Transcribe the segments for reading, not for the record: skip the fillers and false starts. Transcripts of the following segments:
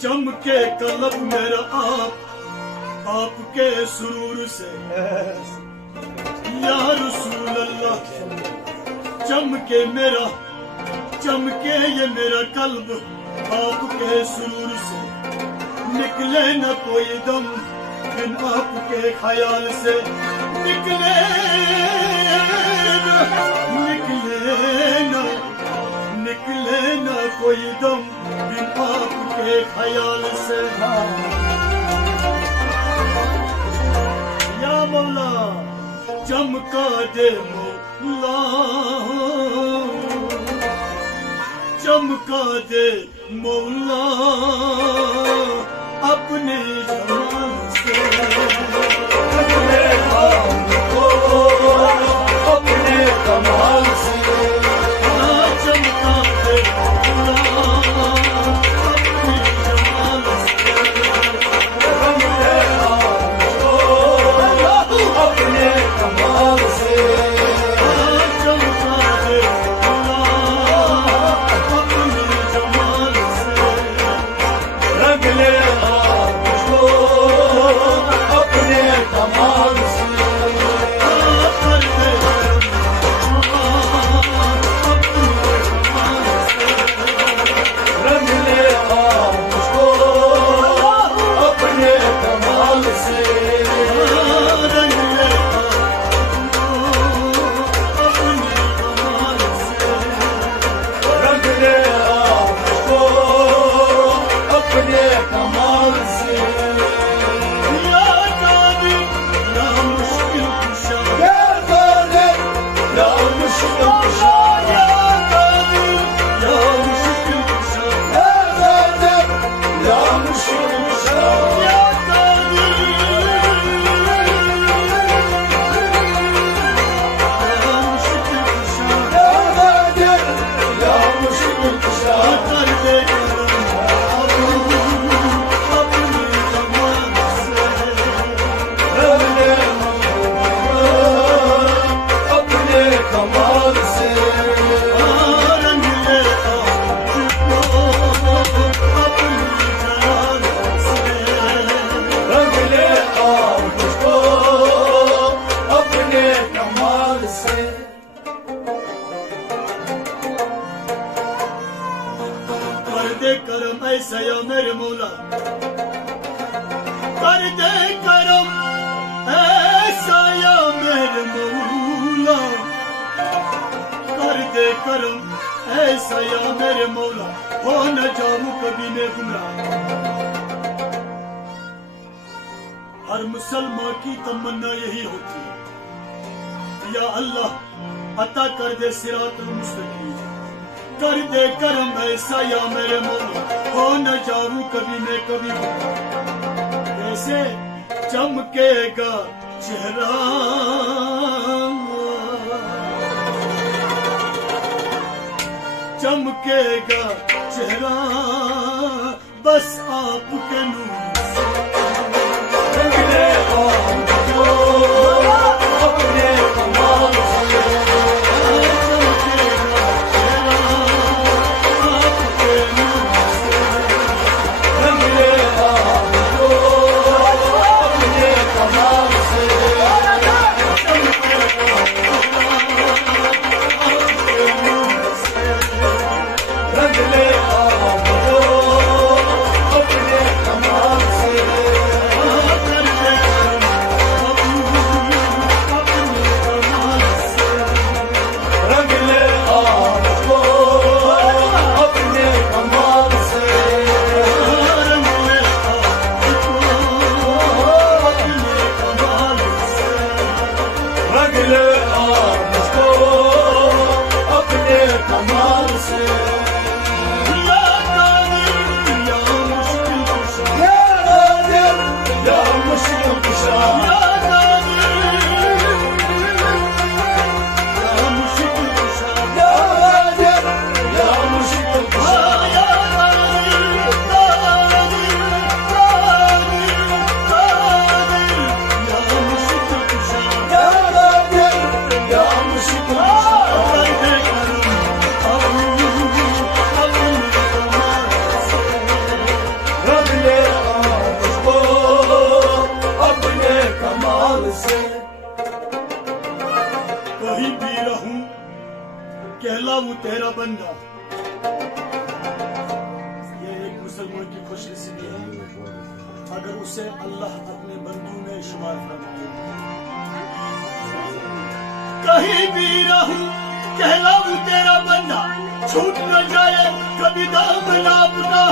चमके कलब मेरा आपके सुरूर से या रसूल अल्लाह। चमके ये मेरा कल्ब आपके सुरूर से, निकले न कोई दम बिन आपके ख्याल से, निकले न कोई दम बिन आपके ख्याल से। या मौला चमका दे मौला, चमका दे मौला अपने जमाल से, अपने कमाल से। चमका दे मौला अपने जमाल से, अपने कमाल से। करम ऐसा या मेरे मौला, कर दे करम ऐसा या मेरे मौला, कर दे करम ऐसा या मेरे मौला, हो न जाऊं कभी मैं गुमराह। हर मुसलमान की तमन्ना यही होती है, या अल्लाह अता कर दे सिरातुल मुस्तकीम, कर दे करम ऐसा या मेरे मौला, हो न जाऊं कभी मैं कभी। कैसे चमकेगा चेहरा, चमकेगा चेहरा बस आपके नूर से। अपने कमाल से come on. तेरा बंदा। ये एक मुसलमान की खुशनसीबी है अगर उसे अल्लाह अपने बंदों में शुमार फरमाए। कहीं भी रहूं कहलाऊं तेरा बंदा, छूट न जाए कभी दामन आपका,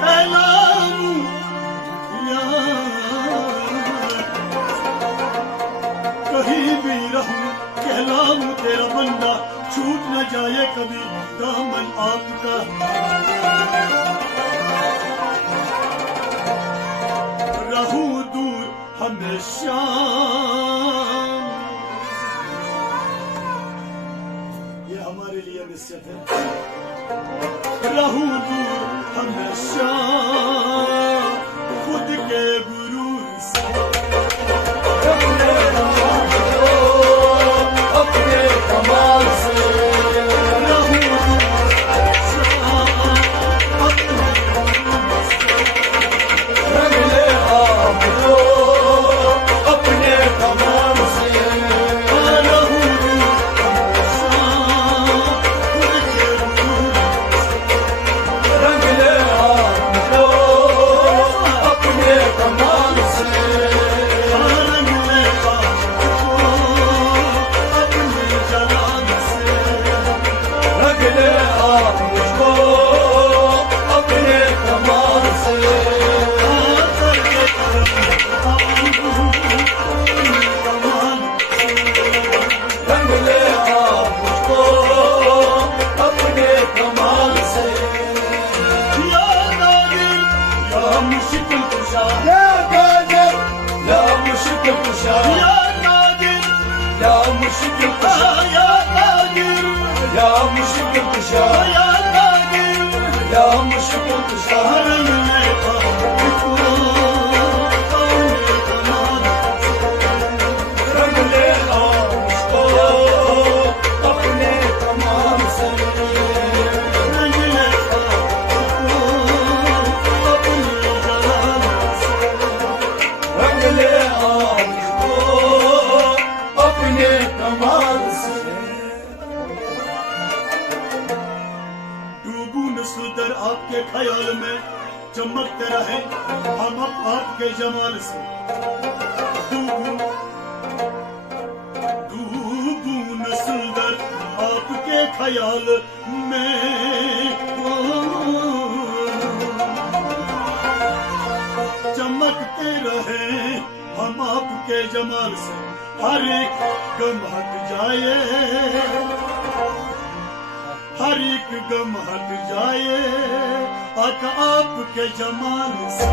कहलाऊं कहीं भी रहूं कहलाऊं तेरा बंदा, छूट न जाए कभी दामन आपका। रहूं दूर हमेशा, ये हमारे लिए नसीहत है। रहूं दूर हमेशा खुद के गुरूर से, अपने कमाल से। रहूं दूर हमेशा अपने रंग ले आपको अपने कमाल से। रहूं दूर हमेशा खुद के गुरूर से, रंग ले आपको अपने कमाल से। रंग ले आपको अपने जलाल से, रंग ले आपको अपने कमाल से। रंग ले आपको अपने कमाल से। या नादिर या मुश्किल कुशा, या कादिर या मुश्किल कुशा, या नादिर या मुश्किल कुशा, या नादिर या मुश्किल कुशा, या नादिर या मुश्किल कुशा। रंग ले आपको अपने कमाल से, रंग ले आपको अपने कमाल से। रंग ले आपको अपने जलाल से, रंग ले आपको अपने कमाल से। डूबू नस्ल दर आपके ख्याल में चमकते रहे हम अब आपके जमाल से। डूबू नस्ल दर आपके ख्याल में चमकते रहे हम आपके जमाल से। हर एक गम हट जाए, हर एक गम हट जाए आका आपके जमाल से।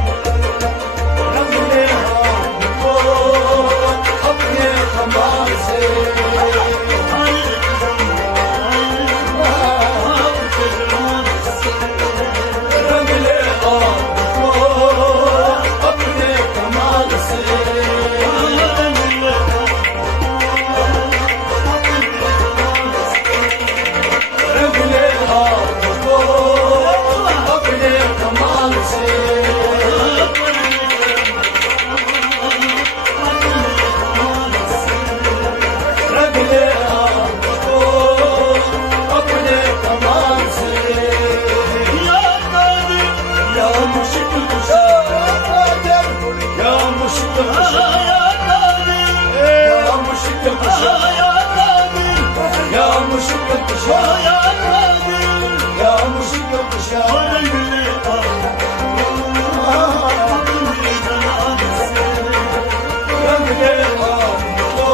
रंग ले आपको अपने कमाल से। हर एक गम हट जाए आपके जमाल से। रंग ले आपको अपने कमाल से। रंग ले रंग ले आपको अपने कमाल से। रंग ले आपको अपने कमाल से। या कादिर या मुश्किल कुशा, या मुश्किल कुशा, या कादिर या मुश्किल कुशा, या कादिर या मुश्किल कुशा, या कादिर या मुश्किल कुशा। रंग ले आपको अपने जलाल से, रंग ले आपको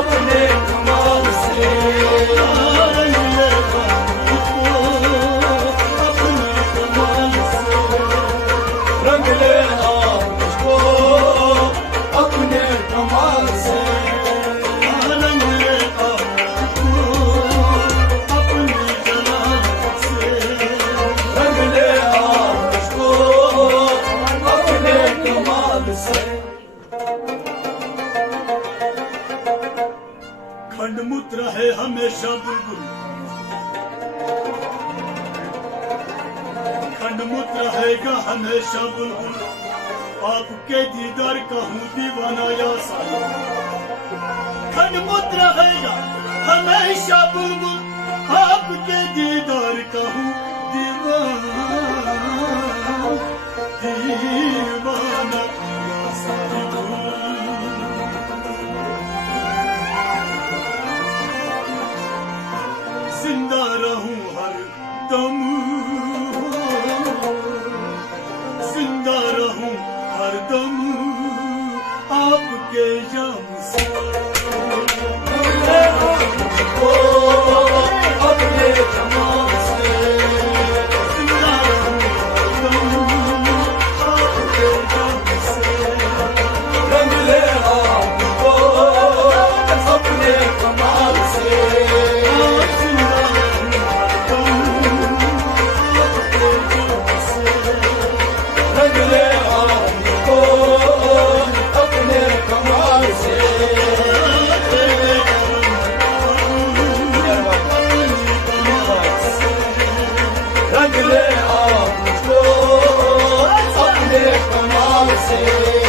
अपने कमाल से। रंग ले आपको अपने कमाल से। रंग ले आपको अपने कमाल से। रंग ले आपको अपने जलाल से। रंग ले आपको अपने कमाल से। खंडमुत रहे हमेशा बुलबुल, खंडमुत रहेगा हमेशा बुलबुल, आपके दीदार का हूँ दीवाना या साया। खंडमुत रहेगा हमेशा बुलबुल आपके दीदार का हूँ दीवाना दीवाना या साहिबुल। जिंदा रहूं हर दम, जिंदा रहूं हर दम आपके जाम से। अपने कमाल से जिंदा रहूं हर दम आपके जाम से। रंग ले आपको अपने कमाल से। रंग ले आपको अपने कमाल से।